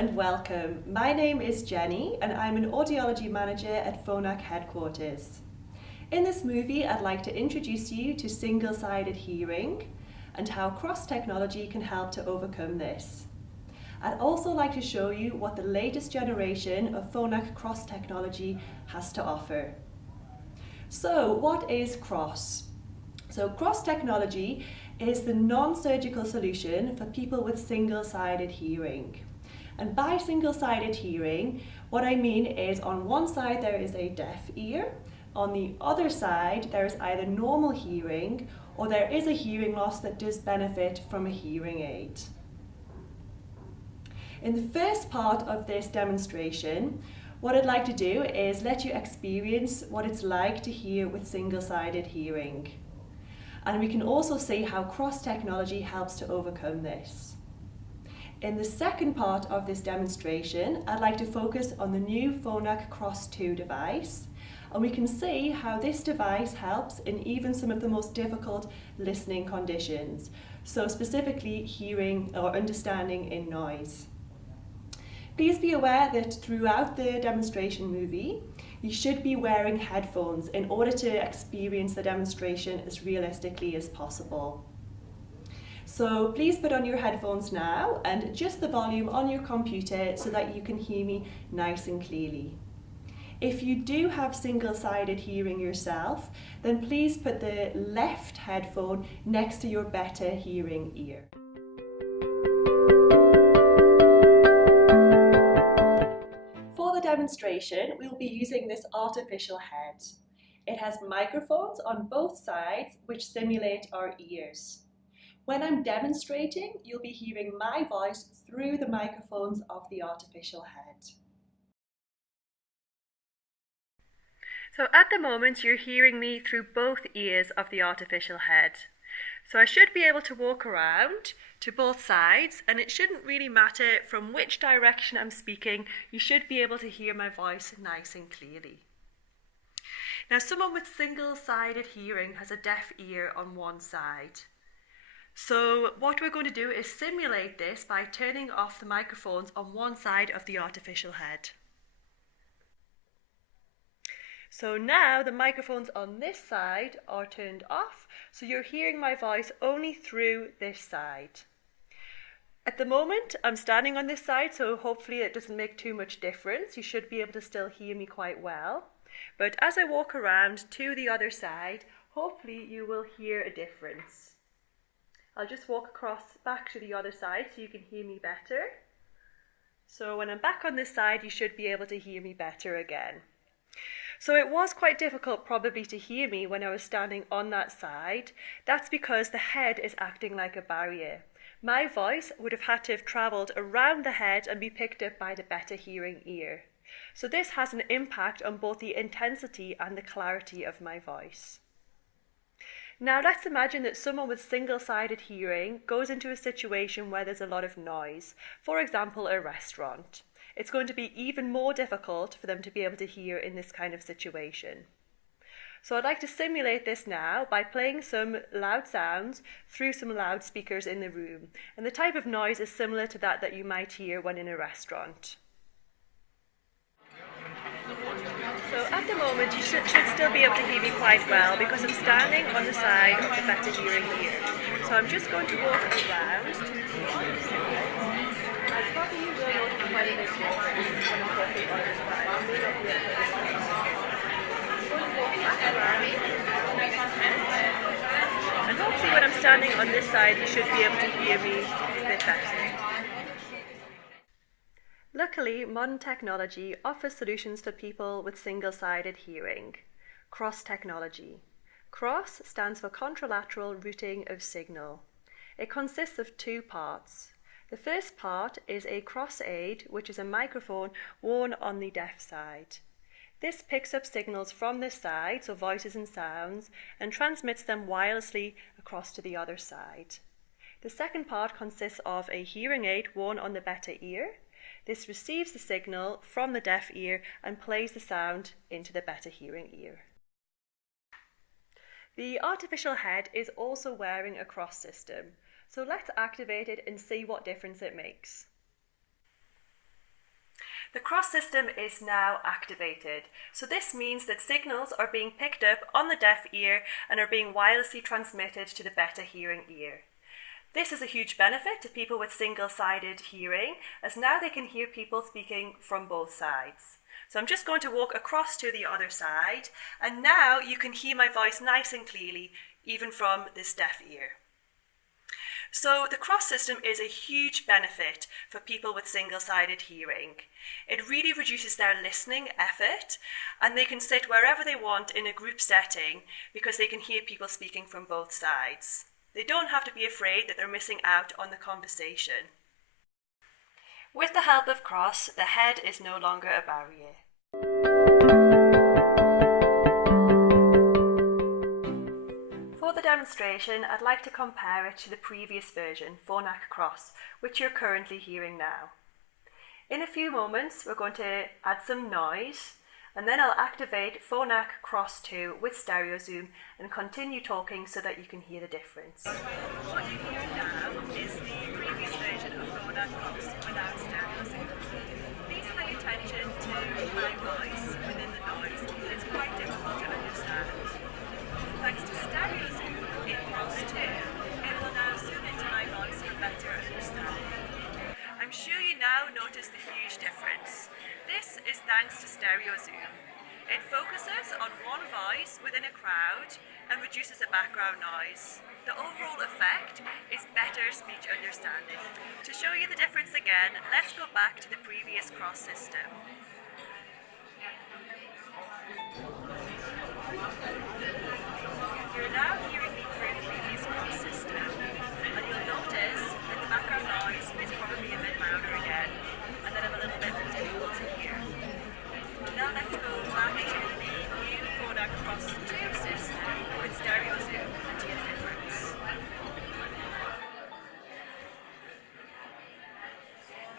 and welcome. My name is Jenny and I'm an audiology manager at Phonak headquarters. In this movie, I'd like to introduce you to single-sided hearing and how CROS technology can help to overcome this. I'd also like to show you what the latest generation of Phonak CROS technology has to offer. So what is CROS? So CROS technology is the non-surgical solution for people with single-sided hearing. And by single-sided hearing, what I mean is on one side there is a deaf ear, on the other side there is either normal hearing or there is a hearing loss that does benefit from a hearing aid. In the first part of this demonstration, what I'd like to do is let you experience what it's like to hear with single-sided hearing. And we can also see how CROS technology helps to overcome this. In the second part of this demonstration, I'd like to focus on the new Phonak CROS II device, and we can see how this device helps in even some of the most difficult listening conditions, so specifically hearing or understanding in noise. Please be aware that throughout the demonstration movie, you should be wearing headphones in order to experience the demonstration as realistically as possible. So please put on your headphones now and adjust the volume on your computer so that you can hear me nice and clearly. If you do have single-sided hearing yourself, then please put the left headphone next to your better hearing ear. For the demonstration, we'll be using this artificial head. It has microphones on both sides which simulate our ears. When I'm demonstrating, you'll be hearing my voice through the microphones of the artificial head. So at the moment, you're hearing me through both ears of the artificial head. So I should be able to walk around to both sides, and it shouldn't really matter from which direction I'm speaking. You should be able to hear my voice nice and clearly. Now, someone with single-sided hearing has a deaf ear on one side. So what we're going to do is simulate this by turning off the microphones on one side of the artificial head. So now the microphones on this side are turned off, so you're hearing my voice only through this side. At the moment, I'm standing on this side, so hopefully it doesn't make too much difference. You should be able to still hear me quite well. But as I walk around to the other side, hopefully you will hear a difference. I'll just walk across back to the other side so you can hear me better. So when I'm back on this side, you should be able to hear me better again. So it was quite difficult probably to hear me when I was standing on that side. That's because the head is acting like a barrier. My voice would have had to have travelled around the head and be picked up by the better hearing ear. So this has an impact on both the intensity and the clarity of my voice. Now let's imagine that someone with single-sided hearing goes into a situation where there's a lot of noise, for example a restaurant. It's going to be even more difficult for them to be able to hear in this kind of situation. So I'd like to simulate this now by playing some loud sounds through some loudspeakers in the room, and the type of noise is similar to that you might hear when in a restaurant. So at the moment you should still be able to hear me quite well because I'm standing on the side of the better hearing ear. So I'm just going to walk around to the other side. I probably will notice quite a bit difference when I'm talking on this side. I may not be able to hear it. I'm going to walk back around. And hopefully when I'm standing on this side you should be able to hear me a bit better. Luckily, modern technology offers solutions for people with single-sided hearing. CROS technology. CROS stands for contralateral routing of signal. It consists of two parts. The first part is a CROS aid, which is a microphone worn on the deaf side. This picks up signals from this side, so voices and sounds, and transmits them wirelessly across to the other side. The second part consists of a hearing aid worn on the better ear. This receives the signal from the deaf ear and plays the sound into the better hearing ear. The artificial head is also wearing a CROS system, so let's activate it and see what difference it makes. The CROS system is now activated, so this means that signals are being picked up on the deaf ear and are being wirelessly transmitted to the better hearing ear. This is a huge benefit to people with single-sided hearing, as now they can hear people speaking from both sides. So I'm just going to walk across to the other side, and now you can hear my voice nice and clearly, even from this deaf ear. So the CROS system is a huge benefit for people with single-sided hearing. It really reduces their listening effort, and they can sit wherever they want in a group setting because they can hear people speaking from both sides. They don't have to be afraid that they're missing out on the conversation. With the help of CROS, the head is no longer a barrier. For the demonstration, I'd like to compare it to the previous version, Phonak CROS, which you're currently hearing now. In a few moments, we're going to add some noise, and then I'll activate Phonak CROS II with stereo zoom and continue talking so that you can hear the difference. What you hear now is the previous version of Phonak CROS without stereo zoom. Please pay attention to my voice within the noise. It's quite difficult to understand. Thanks to stereo zoom in CROS II, it will now zoom into my voice for better understanding. I'm sure you now notice the huge difference. This is thanks to stereo zoom. It focuses on one voice within a crowd and reduces the background noise. The overall effect is better speech understanding. To show you the difference again, let's go back to the previous CROS system. You're now hearing me through the previous CROS system, and you'll notice that the background noise is probably a bit louder again, and that I'm a little bit more difficult to hear. Now let's go back to the new Phonak CROS II system with stereo zoom and hear the difference.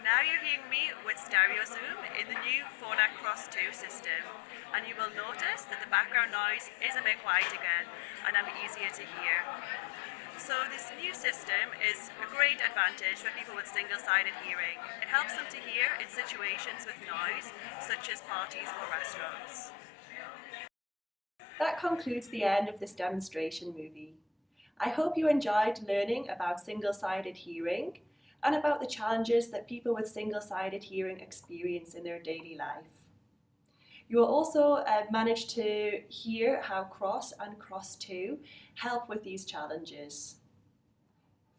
Now you're hearing me with stereo zoom in the new Phonak CROS II system, and you will notice that the background noise is a bit quiet again and I'm easier to hear. So this new system is a great advantage for people with single-sided hearing. It helps them to hear in situations with noise, such as parties or restaurants. That concludes the end of this demonstration movie. I hope you enjoyed learning about single-sided hearing and about the challenges that people with single-sided hearing experience in their daily life. You will also manage to hear how CROS and CROS II help with these challenges.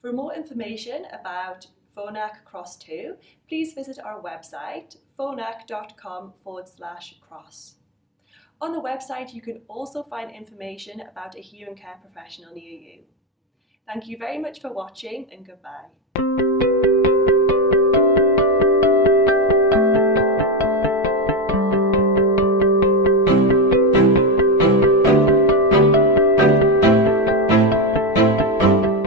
For more information about Phonak CROS II, please visit our website, phonak.com/CROS. On the website, you can also find information about a hearing care professional near you. Thank you very much for watching, and goodbye.